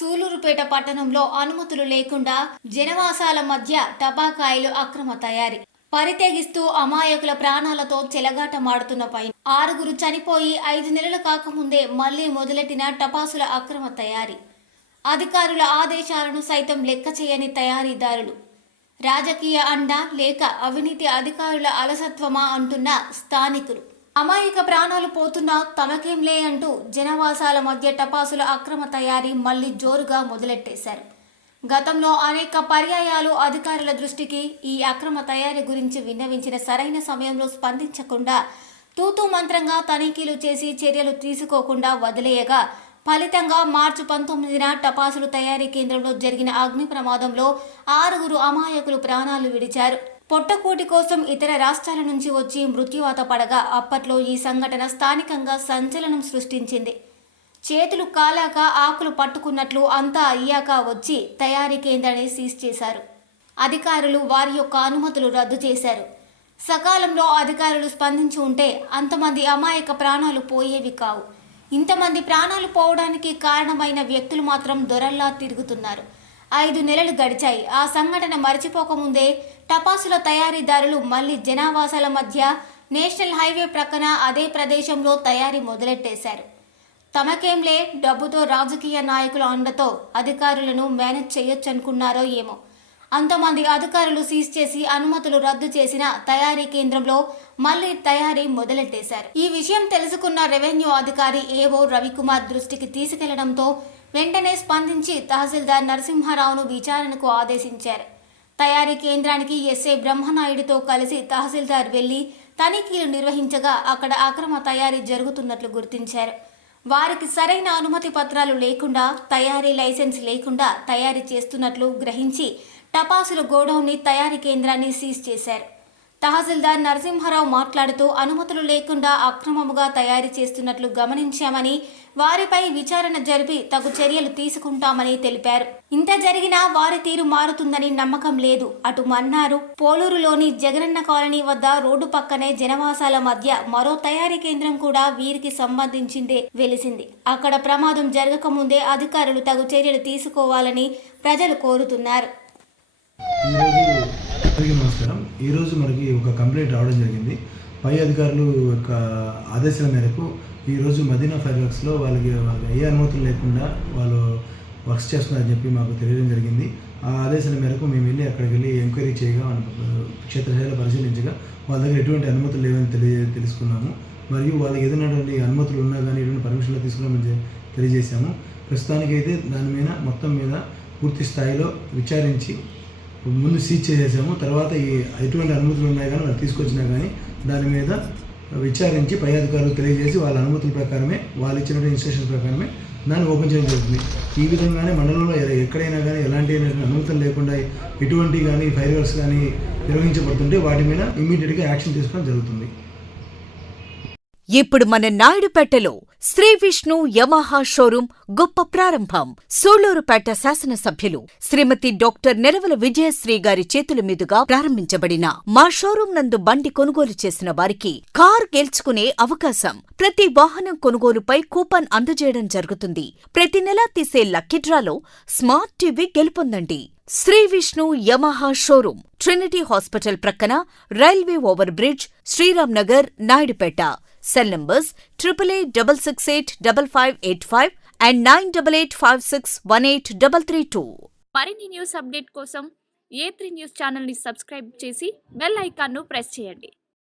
సూలూరుపేట పట్టణంలో అనుమతులు లేకుండా జనవాసాల మధ్య టపాకాయలు అక్రమ తయారీ. పరితెగిస్తూ అమాయకుల ప్రాణాలతో చెలగాటమాడుతున్న పైన 6 చనిపోయి 5 నెలలు కాకముందే మళ్లీ మొదలెట్టిన టపాసుల అక్రమ తయారీ. అధికారుల ఆదేశాలను సైతం లెక్క చేయని తయారీదారులు. రాజకీయ అండ లేక అవినీతి అధికారుల అలసత్వమా అంటున్న స్థానికులు. అమాయక ప్రాణాలు పోతున్నా తమకేంలే అంటూ జనవాసాల మధ్య టపాసుల అక్రమ తయారీ మళ్లీ జోరుగా మొదలెట్టేశారు. గతంలో అనేక పర్యాయాలు అధికారుల దృష్టికి ఈ అక్రమ తయారీ గురించి విన్నవించిన సరైన సమయంలో స్పందించకుండా తూతూ మంత్రంగా తనిఖీలు చేసి చర్యలు తీసుకోకుండా వదిలేయగా ఫలితంగా మార్చి 19న టపాసులు తయారీ కేంద్రంలో జరిగిన అగ్ని ప్రమాదంలో 6 అమాయకులు ప్రాణాలు విడిచారు. పొట్టకూటి కోసం ఇతర రాష్ట్రాల నుంచి వచ్చి మృత్యువాత పడగా అప్పట్లో ఈ సంఘటన స్థానికంగా సంచలనం సృష్టించింది. చేతులు కాలాక ఆకులు పట్టుకున్నట్లు అంతా అయ్యాక వచ్చి తయారీ కేంద్రాన్ని సీజ్ చేశారు. అధికారులు వారి యొక్క అనుమతులు రద్దు చేశారు. సకాలంలో అధికారులు స్పందించి ఉంటే అంతమంది అమాయక ప్రాణాలు పోయేవి కావు. ఇంతమంది ప్రాణాలు పోవడానికి కారణమైన వ్యక్తులు మాత్రం దొరల్లా తిరుగుతున్నారు. 5 నెలలు గడిచాయి. ఆ సంఘటన మరిచిపోకముందే టపాసుల తయారీదారులు మళ్లీ జనావాసాల మధ్య నేషనల్ హైవే ప్రక్కన అదే ప్రదేశంలో తయారీ మొదలెట్టేశారు. తమకేంలే, డబ్బుతో రాజకీయ నాయకుల అండతో అధికారులను మేనేజ్ చేయొచ్చనుకున్నారో ఏమో. అంతమంది అధికారులు సీజ్ చేసి అనుమతులు రద్దు చేసిన తయారీ కేంద్రంలో మళ్లీ తయారీ మొదలెట్టేశారు. ఈ విషయం తెలుసుకున్న రెవెన్యూ అధికారి ఏవో రవికుమార్ దృష్టికి తీసుకెళ్లడంతో వెంటనే స్పందించి తహసీల్దార్ నరసింహారావును విచారణకు ఆదేశించారు. తయారీ కేంద్రానికి ఎస్ఐ బ్రహ్మనాయుడితో కలిసి తహసీల్దార్ వెళ్లి తనిఖీలు నిర్వహించగా అక్కడ అక్రమ తయారీ జరుగుతున్నట్లు గుర్తించారు. వారికి సరైన అనుమతి పత్రాలు లేకుండా, తయారీ లైసెన్స్ లేకుండా తయారీ చేస్తున్నట్లు గ్రహించి టపాసుల గోడౌన్ని తయారీ కేంద్రాన్ని సీజ్ చేశారు. తహసీల్దార్ నరసింహారావు మాట్లాడుతూ అనుమతులు లేకుండా అక్రమముగా తయారీ చేస్తున్నట్లు గమనించామని, వారిపై విచారణ జరిపి తగు చర్యలు తీసుకుంటామని తెలిపారు. ఇంత జరిగినా వారి తీరు మారుతుందని నమ్మకం లేదు. అటు మన్నారు పోలూరులోని జగనన్న కాలనీ వద్ద రోడ్డు పక్కనే జనవాసాల మధ్య మరో తయారీ కేంద్రం కూడా వీరికి సంబంధించిందే వెలిసింది. అక్కడ ప్రమాదం జరగకముందే అధికారులు తగు చర్యలు తీసుకోవాలని ప్రజలు కోరుతున్నారు. నమస్కారం. ఈరోజు మనకి ఒక కంప్లైంట్ రావడం జరిగింది. పై అధికారులు యొక్క ఆదేశాల మేరకు ఈరోజు మదీనా ఫైర్ వర్క్స్లో వాళ్ళకి ఏ అనుమతులు లేకుండా వాళ్ళు వర్క్స్ చేస్తున్నారని చెప్పి మాకు తెలియడం జరిగింది. ఆ ఆదేశాల మేరకు మేము వెళ్ళి అక్కడికి వెళ్ళి ఎంక్వైరీ చేయగా క్షేత్రస్థాయిలో పరిశీలించగా వాళ్ళ దగ్గర ఎటువంటి అనుమతులు లేవని తెలుసుకున్నాము. మరియు వాళ్ళకి ఏదైనటువంటి అనుమతులు ఉన్నా కానీ ఎటువంటి పర్మిషన్లు తీసుకున్నామని తెలియజేశాము. ప్రస్తుతానికైతే దాని మీద మొత్తం మీద పూర్తి స్థాయిలో విచారించి ముందు సీజ్ చేసేసాము. తర్వాత ఎటువంటి అనుమతులు ఉన్నాయి కానీ వాళ్ళు తీసుకొచ్చినా కానీ దాని మీద విచారించి పై అధికారులు తెలియజేసి వాళ్ళ అనుమతుల ప్రకారమే, వాళ్ళు ఇచ్చినటువంటి ఇన్స్ట్రక్షన్స్ ప్రకారమే దాన్ని ఓపెన్ చేయడం జరుగుతుంది. ఈ విధంగానే మండలంలో ఎక్కడైనా కానీ ఎలాంటి అనుమతులు లేకుండా ఎటువంటి కానీ ఫైర్ వర్క్స్ కానీ నిర్వహించబడుతుంటే వాటి మీద ఇమ్మీడియట్గా యాక్షన్ తీసుకోవడం జరుగుతుంది. ఇప్పుడు మన నాయుడుపేటలో శ్రీ విష్ణు యమహా షోరూం గొప్ప ప్రారంభం. సూళ్లూరుపేట శాసనసభ్యులు శ్రీమతి డాక్టర్ నెరవల విజయశ్రీ గారి చేతుల మీదుగా ప్రారంభించబడిన మా షోరూం నందు బండి కొనుగోలు చేసిన వారికి కార్ గెలుచుకునే అవకాశం. ప్రతి వాహనం కొనుగోలుపై కూపన్ అందజేయడం జరుగుతుంది. ప్రతి నెలా తీసే లక్కీ డ్రాలో స్మార్ట్ టీవీ గెలుపొందండి. Shri Vishnu Yamaha showroom Trinity hospital ప్రక్కన, railway over bridge, Sriram Nagar, Naidupeta. Cell numbers 8888558585 and 9885618332. మరిన్ని న్యూస్ అప్డేట్ కోసం A3 న్యూస్ ఛానల్ ని సబ్స్క్రైబ్ చేసి బెల్ ఐకాన్ ను ప్రెస్ చేయండి.